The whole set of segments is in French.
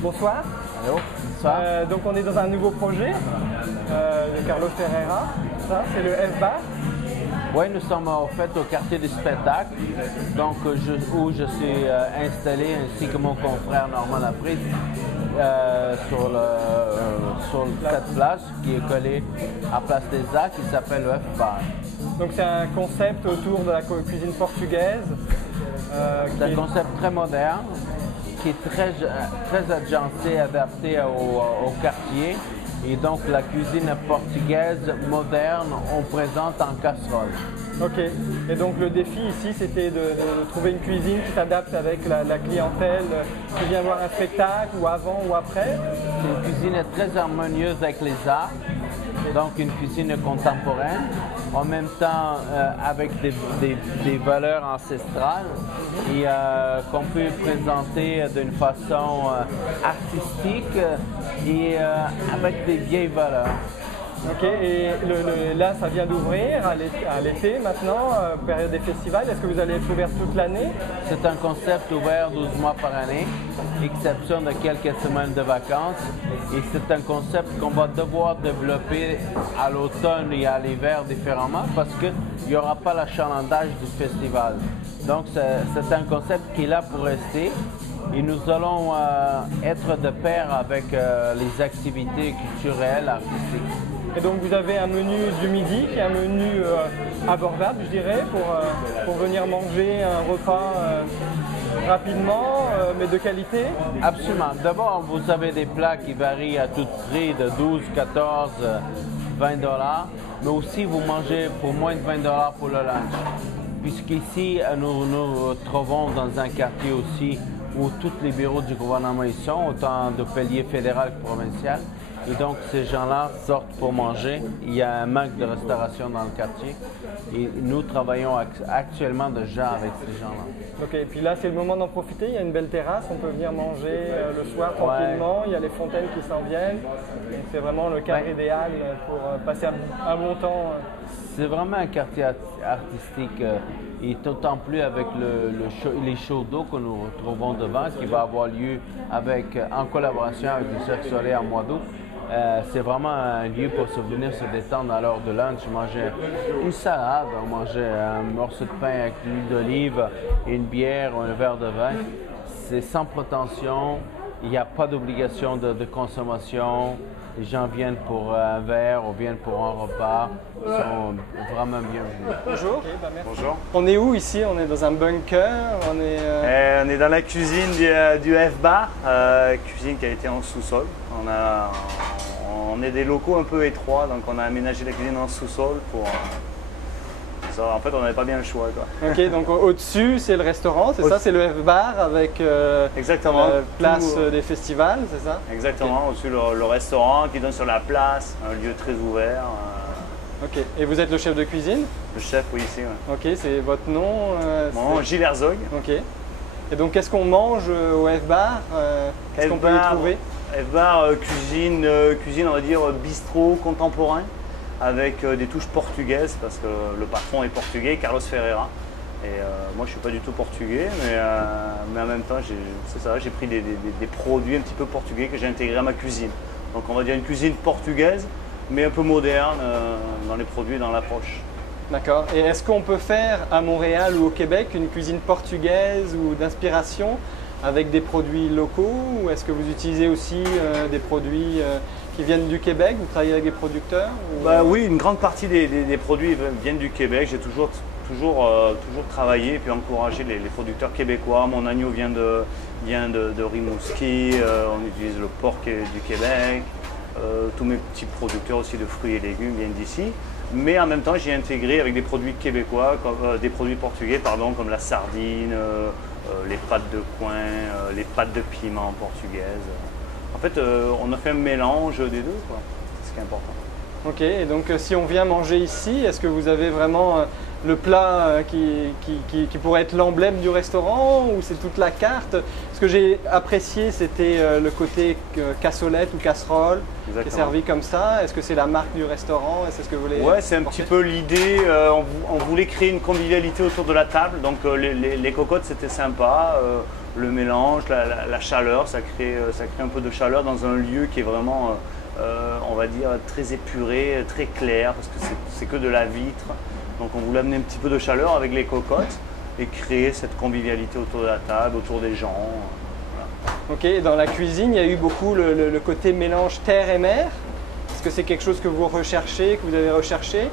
Bonsoir. Allô, bonsoir. Donc on est dans un nouveau projet de Carlos Ferreira. Ça, c'est le F-Bar. Oui, nous sommes au fait au quartier du spectacle, donc où je suis installé ainsi que mon confrère Norman Laprise sur cette place qui est collée à Place des Arts qui s'appelle le F-Bar. Donc c'est un concept autour de la cuisine portugaise. C'est un concept très moderne qui est très agencé, adapté au quartier. Et donc la cuisine portugaise moderne, on présente en casserole. Ok. Et donc le défi ici, c'était de trouver une cuisine qui s'adapte avec la clientèle qui vient voir un spectacle ou avant ou après. C'est une cuisine très harmonieuse avec les arts, donc une cuisine contemporaine, en même temps avec des valeurs ancestrales et qu'on peut présenter d'une façon artistique et avec des vieilles valeurs. Ok, et là ça vient d'ouvrir à l'été maintenant, période des festivals. Est-ce que vous allez être ouvert toute l'année? C'est un concept ouvert 12 mois par année, exception de quelques semaines de vacances. Et c'est un concept qu'on va devoir développer à l'automne et à l'hiver différemment parce qu'il n'y aura pas l'achalandage du festival. Donc c'est un concept qui est là pour rester. Et nous allons être de pair avec les activités culturelles, artistiques. Et donc vous avez un menu du midi qui est un menu abordable, je dirais, pour venir manger un repas rapidement, mais de qualité. Absolument. D'abord, vous avez des plats qui varient à tout prix de 12, 14, 20 $, mais aussi vous mangez pour moins de 20 $ pour le lunch. Puisqu'ici, nous nous trouvons dans un quartier aussi où tous les bureaux du gouvernement y sont, autant de paliers fédéral que provincial. Et donc, ces gens-là sortent pour manger. Il y a un manque de restauration dans le quartier. Et nous travaillons actuellement déjà avec ces gens-là. Ok, et puis là, c'est le moment d'en profiter. Il y a une belle terrasse. On peut venir manger le soir tranquillement. Il y a les fontaines qui s'en viennent. Donc, c'est vraiment le cadre idéal pour passer un bon temps. C'est vraiment un quartier artistique. Et d'autant plus avec les shows d'eau que nous retrouvons devant, qui va avoir lieu en collaboration avec le Cirque Soleil en mois d'août. C'est vraiment un lieu pour se venir se détendre à l'heure de lunch, manger une salade, manger un morceau de pain avec de l'huile d'olive, une bière ou un verre de vin. C'est sans prétention, il n'y a pas d'obligation de consommation. Les gens viennent pour un verre ou viennent pour un repas. Ils sont vraiment bienvenus. Bonjour. Bonjour. On est où ici? On est dans un bunker. On est dans la cuisine du F-Bar, cuisine qui a été en sous-sol. On est des locaux un peu étroits, donc on a aménagé la cuisine en sous-sol pour... En fait, on n'avait pas bien le choix, quoi. Ok, donc au-dessus, c'est le restaurant, c'est ça? C'est le F-Bar avec exactement. La place des festivals, c'est ça? Exactement, au-dessus le restaurant qui donne sur la place, un lieu très ouvert. Ok, et vous êtes le chef de cuisine? Le chef, oui, ici. Ouais. Ok, c'est votre nom? Mon nom, Gilles Herzog. Ok. Et donc, qu'est-ce qu'on mange au F-Bar? Qu'est-ce qu'on peut y trouver? F-Bar, cuisine, on va dire, bistrot contemporain, avec des touches portugaises, parce que le patron est portugais, Carlos Ferreira. Et moi, je ne suis pas du tout portugais, mais en même temps, j'ai pris des produits un petit peu portugais que j'ai intégrés à ma cuisine. Donc, on va dire une cuisine portugaise, mais un peu moderne dans les produits et dans l'approche. D'accord. Et est-ce qu'on peut faire à Montréal ou au Québec une cuisine portugaise ou d'inspiration avec des produits locaux, ou est-ce que vous utilisez aussi des produits qui viennent du Québec? Vous travaillez avec des producteurs ou... Oui, une grande partie des produits viennent du Québec. J'ai toujours travaillé et puis encouragé les producteurs québécois. Mon agneau vient de Rimouski, on utilise le porc du Québec. Tous mes petits producteurs aussi de fruits et légumes viennent d'ici. Mais en même temps, j'ai intégré avec des produits québécois, des produits portugais, comme la sardine, les pâtes de coin, les pâtes de piment portugaises. En fait, on a fait un mélange des deux, quoi. C'est ce qui est important. Ok, et donc si on vient manger ici, est-ce que vous avez vraiment le plat qui pourrait être l'emblème du restaurant, ou c'est toute la carte? Ce que j'ai apprécié, c'était le côté cassolette ou casserole. Exactement. Qui est servi comme ça. Est-ce que c'est la marque du restaurant? C'est ce que vous voulez? Ouais, c'est un petit peu l'idée. On voulait créer une convivialité autour de la table, donc les cocottes c'était sympa. le mélange, la chaleur, ça crée un peu de chaleur dans un lieu qui est vraiment, on va dire, très épuré, très clair, parce que c'est que de la vitre. Donc on voulait amener un petit peu de chaleur avec les cocottes et créer cette convivialité autour de la table, autour des gens. Ok, dans la cuisine, il y a eu beaucoup le côté mélange terre et mer. Est-ce que c'est quelque chose que vous recherchez, que vous avez recherché?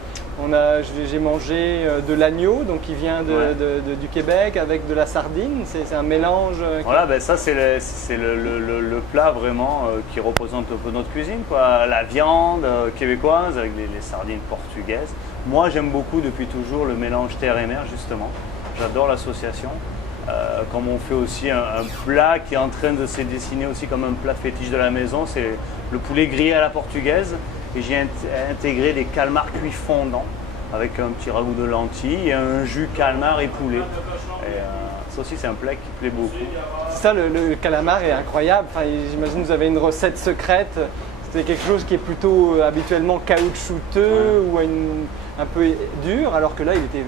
J'ai mangé de l'agneau, donc qui vient du Québec, avec de la sardine. C'est un mélange. Voilà, ben ça c'est le plat vraiment qui représente un peu notre cuisine, quoi. La viande québécoise avec les sardines portugaises. Moi j'aime beaucoup depuis toujours le mélange terre et mer justement. J'adore l'association. Comme on fait aussi un plat qui est en train de se dessiner aussi comme un plat fétiche de la maison, c'est le poulet grillé à la portugaise. Et j'ai intégré des calmars cuits fondants avec un petit ragoût de lentilles et un jus calmar et poulet. Et, ça aussi c'est un plat qui plaît beaucoup. C'est ça, le calamar est incroyable. Enfin, j'imagine que vous avez une recette secrète. C'est quelque chose qui est plutôt habituellement caoutchouteux ou un peu dur, alors que là il est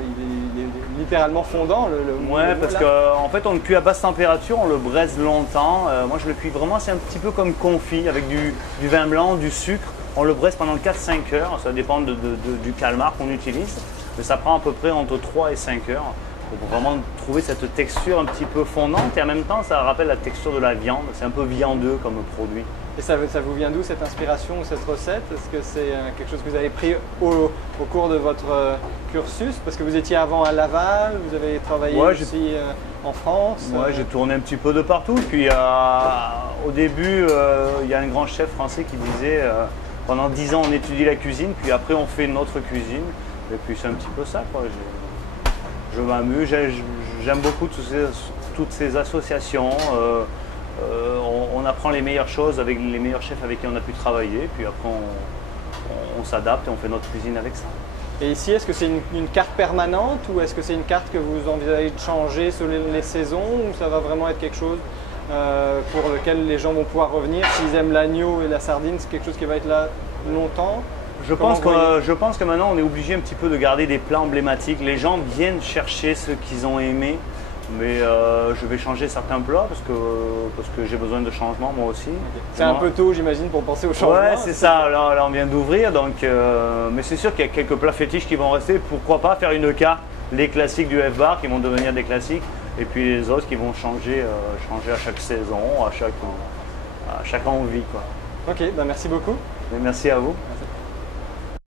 littéralement fondant. Ouais, parce qu'en fait on le cuit à basse température, on le braise longtemps. Moi je le cuis vraiment, c'est un petit peu comme confit avec du vin blanc, du sucre. On le braise pendant 4-5 heures, ça dépend du calmar qu'on utilise, mais ça prend à peu près entre 3 et 5 heures pour vraiment trouver cette texture un petit peu fondante et en même temps ça rappelle la texture de la viande, c'est un peu viandeux comme produit. Et ça vous vient d'où cette inspiration ou cette recette? Est-ce que c'est quelque chose que vous avez pris au cours de votre cursus? Parce que vous étiez avant à Laval, vous avez travaillé aussi en France. Ouais, j'ai tourné un petit peu de partout. Puis au début, il y a un grand chef français qui disait pendant 10 ans on étudie la cuisine, puis après on fait notre cuisine. Et puis c'est un petit peu ça, quoi. Je m'amuse, j'aime beaucoup toutes ces associations. On apprend les meilleures choses avec les meilleurs chefs avec qui on a pu travailler, puis après on s'adapte et on fait notre cuisine avec ça. Et ici, est-ce que c'est une carte permanente ou est-ce que c'est une carte que vous envisagez de changer selon les saisons, ou ça va vraiment être quelque chose pour lequel les gens vont pouvoir revenir? S'ils aiment l'agneau et la sardine, c'est quelque chose qui va être là longtemps? Je pense que maintenant on est obligé un petit peu de garder des plats emblématiques. Les gens viennent chercher ce qu'ils ont aimé. Mais je vais changer certains plats parce que j'ai besoin de changement moi aussi. Okay. C'est un peu tôt j'imagine pour penser au changement. Ouais, c'est ça, là on vient d'ouvrir, donc mais c'est sûr qu'il y a quelques plats fétiches qui vont rester. Pourquoi pas faire une carte, les classiques du F-Bar qui vont devenir des classiques et puis les autres qui vont changer à chaque saison, à chaque envie, quoi. Ok, bah merci beaucoup. Et merci à vous.